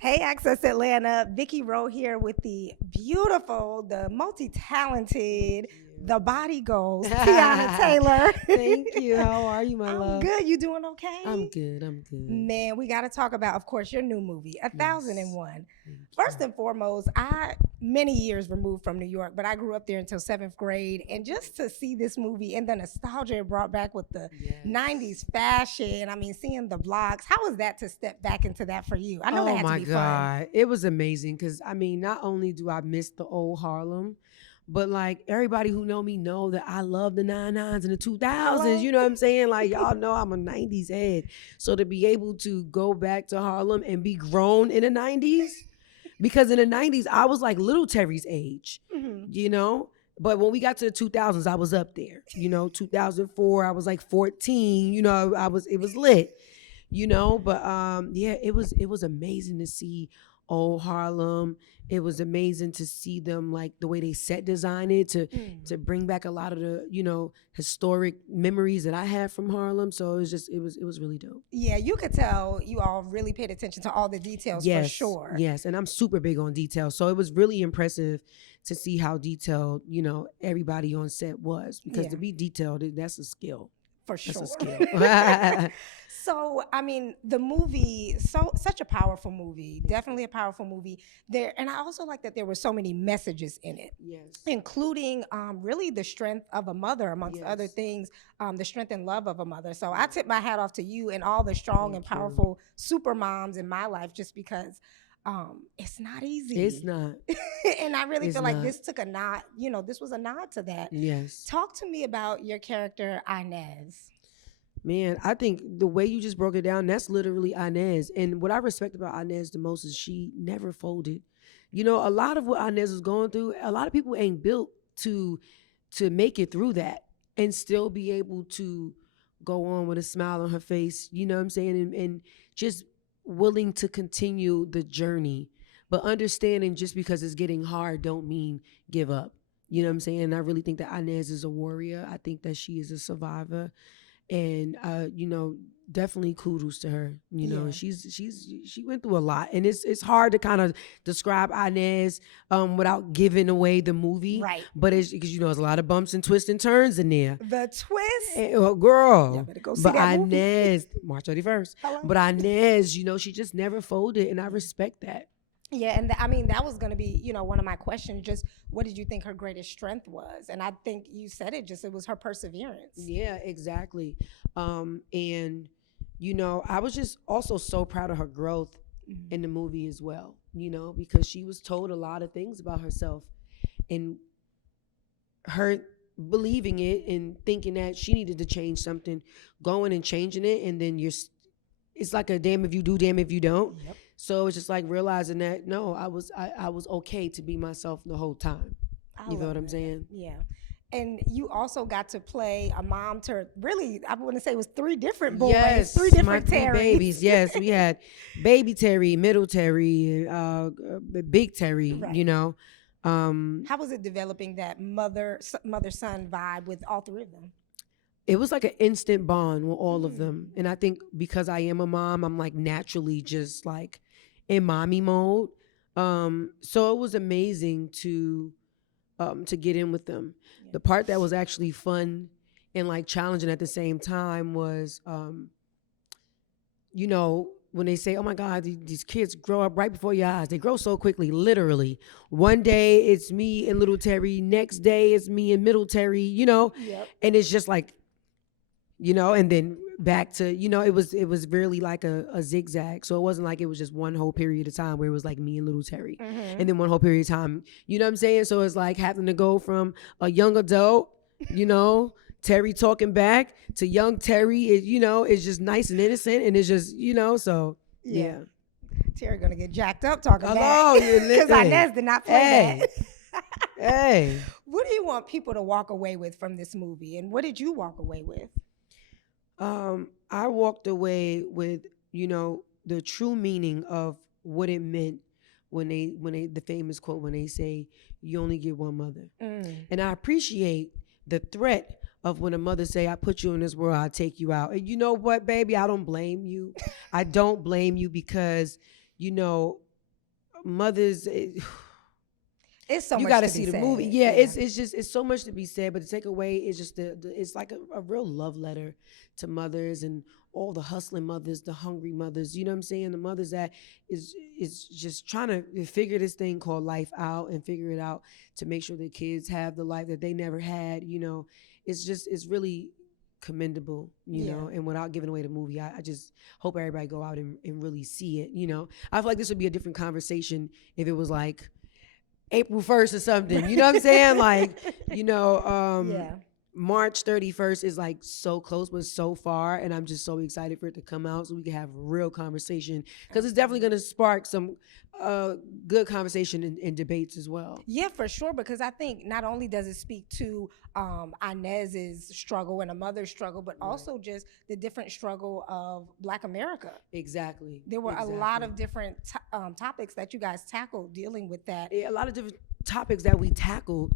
Hey, Access Atlanta. Vicky Rowe here with the beautiful, the multi-talented, the body goals, Teyana Taylor. Thank you. How are you, my I'm love? good. You doing okay? I'm good. I'm good. Man, we got to talk about, of course, your new movie, 1001. Thank First you. and foremost, many years removed from New York, but I grew up there until seventh grade. And just to see this movie and the nostalgia it brought back with the Yes. 90s fashion, I mean, seeing the vlogs, how was that to step back into that for you? I know that Oh had to my be fun. God. It was amazing because I mean, not only do I miss the old Harlem, but like everybody who know me know that I love the 99s and the 2000s. Hello? You know what I'm saying? Like y'all know I'm a 90s head. So to be able to go back to Harlem and be grown in the 90s, because in the 90s I was like little Terry's age, Mhm. you know? But when we got to the 2000s, I was up there. 2004, I was like 14. It was lit. But yeah, it was amazing to see old Harlem. It was amazing to see them, like the way they set design it to bring back a lot of the historic memories that I had from Harlem. So it was really dope. Yeah, you could tell you all really paid attention to all the details for sure. Yes, and I'm super big on detail. So it was really impressive to see how detailed, everybody on set was, because Yeah. to be detailed, that's a skill. For That's sure. a skill. So, I mean, the movie, such a powerful movie, definitely a powerful movie. And I also like that there were so many messages in it, Yes. including really the strength of a mother, amongst other Yes. things, the strength and love of a mother. So I tip my hat off to you and all the strong and Thank you. powerful super moms in my life, just because it's not easy. It's not. And I really It's feel like not. this took a nod, this was a nod to that. Yes. Talk to me about your character, Inez. Man, I think the way you just broke it down, that's literally Inez. And what I respect about Inez the most is she never folded. A lot of what Inez was going through, a lot of people ain't built to make it through that and still be able to go on with a smile on her face, you know what I'm saying? And just willing to continue the journey. But understanding just because it's getting hard don't mean give up. You know what I'm saying? I really think that Inez is a warrior. I think that she is a survivor. And definitely kudos to her. Yeah. She went through a lot, and it's hard to kind of describe Inez without giving away the movie, Right. But it's because there's a lot of bumps and twists and turns in there. The twist. Girl, Y'all better go see but that movie. Inez, March 31st. Hello? But Inez, she just never folded, and I respect that. Yeah, and I mean that was going to be, one of my questions. Just what did you think her greatest strength was? And I think you said it. Just it was her perseverance. Yeah, exactly. And I was just also so proud of her growth in the movie as well. Because she was told a lot of things about herself, and her believing it and thinking that she needed to change something, going and changing it, and then it's like a damn if you do, damn if you don't. Yep. So it's just like realizing that no, I was okay to be myself the whole time. I You know love what I'm that. saying? Yeah. And you also got to play a mom to really, I want to say it was 3 different boys, Yes, 3 different my 3 Terrys. babies. Yes, we had baby Terry, middle Terry, big Terry. Right. How How was it developing that mother-son vibe with all 3 of them? it was like an instant bond with all of them, and I think because I am a mom, I'm like naturally just like in mommy mode. So it was amazing to get in with them. Yeah. The part that was actually fun and like challenging at the same time was, when they say, "Oh my God, these kids grow up right before your eyes. They grow so quickly." Literally, one day it's me and little Terry. Next day it's me and middle Terry. Yep. And it's just like, and then back to, it was really like a zigzag. So it wasn't like it was just one whole period of time where it was like me and little Terry. And then one whole period of time, you know what I'm saying? So it's like having to go from a young adult, Terry talking back to young Terry, it's just nice and innocent. And it's just, so yeah. Terry gonna get jacked up talking Hello, you because listen. Inez did not play that. Hey. What do you want people to walk away with from this movie, and what did you walk away with? I walked away with, the true meaning of what it meant when they the famous quote when they say you only get one mother. And I appreciate the threat of when a mother say, "I put you in this world, I'll take you out." And you know what, baby? I don't blame you. I don't blame you because, mothers. It's so You much got to to be see the said. movie. Yeah, it's just it's so much to be said. But the takeaway is just it's like a real love letter to mothers and all the hustling mothers, the hungry mothers. You know what I'm saying? The mothers that is just trying to figure this thing called life out and figure it out to make sure their kids have the life that they never had. You know, it's really commendable, you know, and without giving away the movie, I just hope everybody go out and really see it. You know, I feel like this would be a different conversation if it was like April 1st or something. You know what I'm saying? Like, you know, March 31st is like so close, but so far. And I'm just so excited for it to come out so we can have a real conversation. Because it's definitely going to spark some good conversation and debates as well. Yeah, for sure. Because I think not only does it speak to Inez's struggle and a mother's struggle, but also just the different struggle of Black America. Exactly. There were a lot of different topics that you guys tackled dealing with that. A lot of different topics that we tackled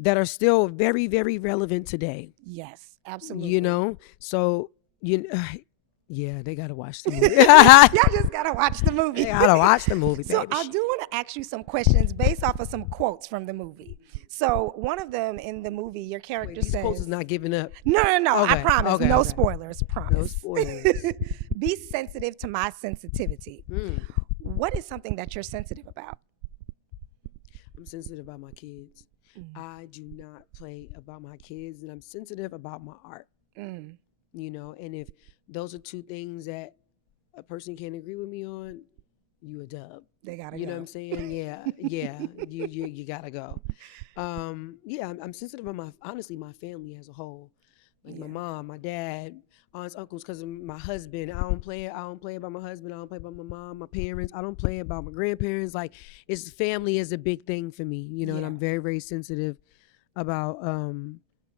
that are still very, very relevant today. Yes, absolutely. You know, so yeah, they gotta watch the movie. Y'all just gotta watch the movie. They gotta watch the movie. So baby. I do want to ask you some questions based off of some quotes from the movie. So one of them in the movie, your character these says, quotes is not giving up. No, Okay, I promise. okay, No okay. spoilers. Promise. No spoilers. Be sensitive to my sensitivity. What is something that you're sensitive about? I'm sensitive about my kids. I do not play about my kids, and I'm sensitive about my art. You know, and if those are two things that a person can't agree with me on, you a dub. They gotta go. You know what I'm saying? Yeah, you gotta go. Yeah, I'm sensitive about honestly my family as a whole, like my mom, my dad, aunts, uncles, because of my husband. I don't play about my husband. I don't play about my mom, my parents. I don't play about my grandparents. Like, it's family is a big thing for me, you know, and I'm very, very sensitive about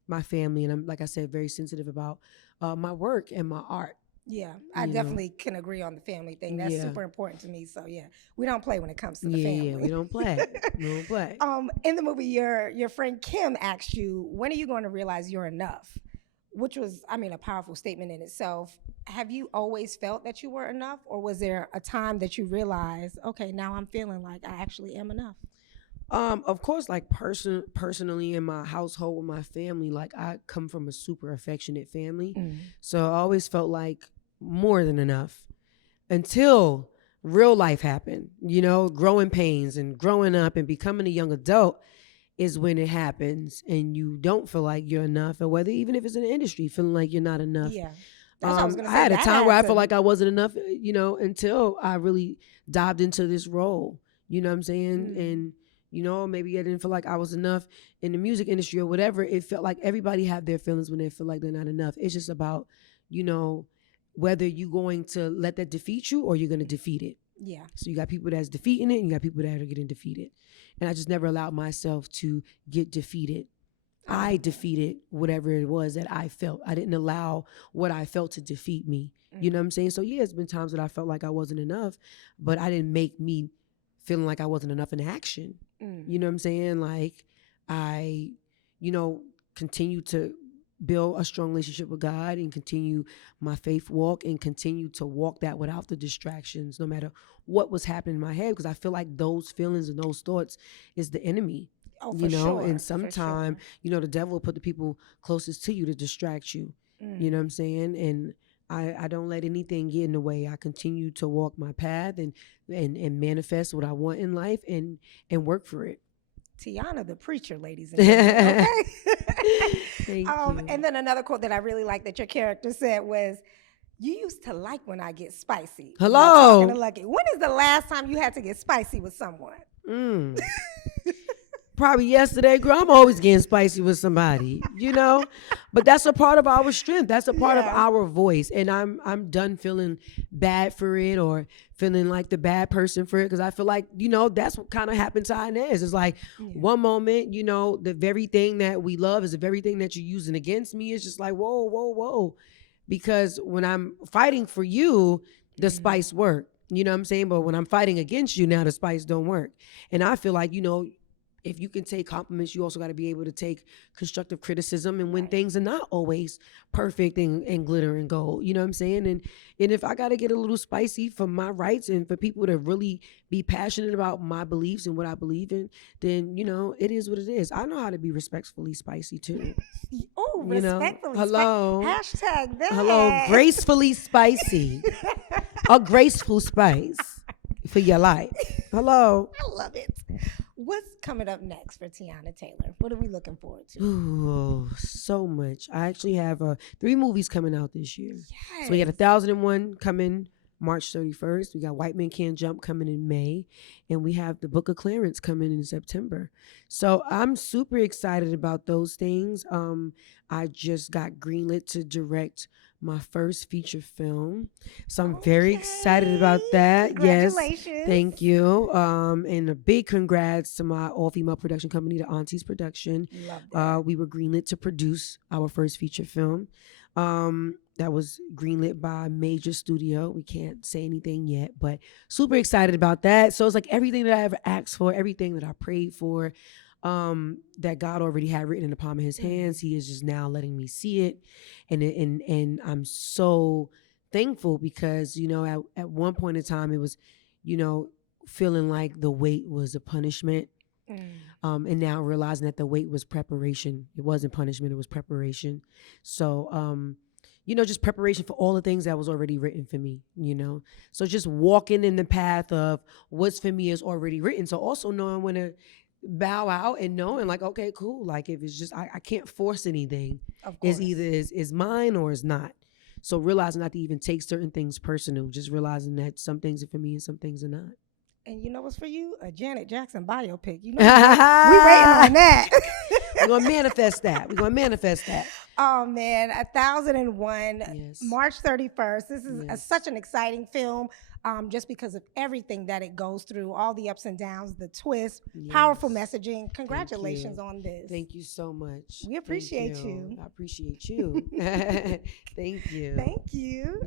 my family, and I'm, like I said, very sensitive about my work and my art. Yeah, I definitely can agree on the family thing. That's super important to me. So we don't play when it comes to the family. Yeah, we don't play. We don't play. In the movie, your friend Kim asked you, when are you going to realize you're enough? Which was, I mean, a powerful statement in itself. Have you always felt that you were enough, or was there a time that you realized, okay, now I'm feeling like I actually am enough? Of course, like personally in my household with my family, like I come from a super affectionate family. So I always felt like more than enough until real life happened, you know, growing pains and growing up and becoming a young adult is when it happens and you don't feel like you're enough, or whether even if it's in the industry, feeling like you're not enough. Yeah. That's what I was gonna say. I had a time where I felt like I wasn't enough, you know, until I really dived into this role, you know what I'm saying? And you know, maybe I didn't feel like I was enough in the music industry or whatever. It felt like everybody have their feelings when they feel like they're not enough. It's just about, you know, whether you're going to let that defeat you or you're going to defeat it. Yeah. So you got people that's defeating it and you got people that are getting defeated. And I just never allowed myself to get defeated. I defeated whatever it was that I felt. I didn't allow what I felt to defeat me. You know what I'm saying? So yeah, it's been times that I felt like I wasn't enough, but I didn't make me feeling like I wasn't enough in action. You know what I'm saying? Like I, you know, continue to build a strong relationship with God and continue my faith walk and continue to walk that without the distractions, no matter what was happening in my head, because I feel like those feelings and those thoughts is the enemy. Oh, you know, sure, and sometimes, you know, the devil will put the people closest to you to distract you. You know what I'm saying? And I don't let anything get in the way. I continue to walk my path and manifest what I want in life and work for it. Teyana, the preacher, ladies and gentlemen. Okay. Thank you. And then another quote that I really like that your character said was, "You used to like when I get spicy." Hello. Talking to Lucky. When is the last time you had to get spicy with someone? Probably yesterday, girl. I'm always getting spicy with somebody, you know, but that's a part of our strength. That's a part of our voice. And I'm done feeling bad for it or feeling like the bad person for it. Because I feel like, you know, that's what kind of happened to Inez. It's like one moment, you know, the very thing that we love is the very thing that you're using against me. It's just like, whoa, whoa, whoa. Because when I'm fighting for you, the spice work. You know what I'm saying? But when I'm fighting against you, now the spice don't work. And I feel like, you know, if you can take compliments, you also got to be able to take constructive criticism. And when Right. things are not always perfect and glitter and gold, you know what I'm saying? And if I got to get a little spicy for my rights and for people to really be passionate about my beliefs and what I believe in, then, you know, it is what it is. I know how to be respectfully spicy too. Oh, You know, respectfully. hello. Hashtag that. Hello, gracefully spicy. A graceful spice for your life. Hello. I love it. What's coming up next for Teyana Taylor? What are we looking forward to? Ooh, so much. I actually have 3 movies coming out this year. Yes. So we got 1001 coming March 31st. We got White Men Can't Jump coming in May. And we have The Book of Clarence coming in September. So I'm super excited about those things. I just got greenlit to direct my first feature film. So I'm very excited about that. Congratulations. Yes. Thank you. And a big congrats to my all-female production company, the Aunties Production. Love that. We were greenlit to produce our first feature film. That was greenlit by a major studio. We can't say anything yet, but super excited about that. So it's like everything that I ever asked for, everything that I prayed for, that God already had written in the palm of his hands. He is just now letting me see it. And I'm so thankful because, you know, at one point in time, it was, you know, feeling like the wait was a punishment. And now realizing that the wait was preparation. It wasn't punishment, it was preparation. So, you know, just preparation for all the things that was already written for me, you know. So just walking in the path of what's for me is already written. So also knowing when to bow out and knowing like, okay, cool. Like if it's just, I can't force anything. Of course. It's either is mine or is not. So realizing not to even take certain things personal, just realizing that some things are for me and some things are not. And you know what's for you? A Janet Jackson biopic. You know, we waiting on that. We're going to manifest that. We're going to manifest that. Oh, man. 1001, Yes. March 31st. This is Yes. such an exciting film just because of everything that it goes through, all the ups and downs, the twists, powerful Yes. messaging. Congratulations you. on this. Thank you so much. We appreciate you. I appreciate you. Thank you. Thank you.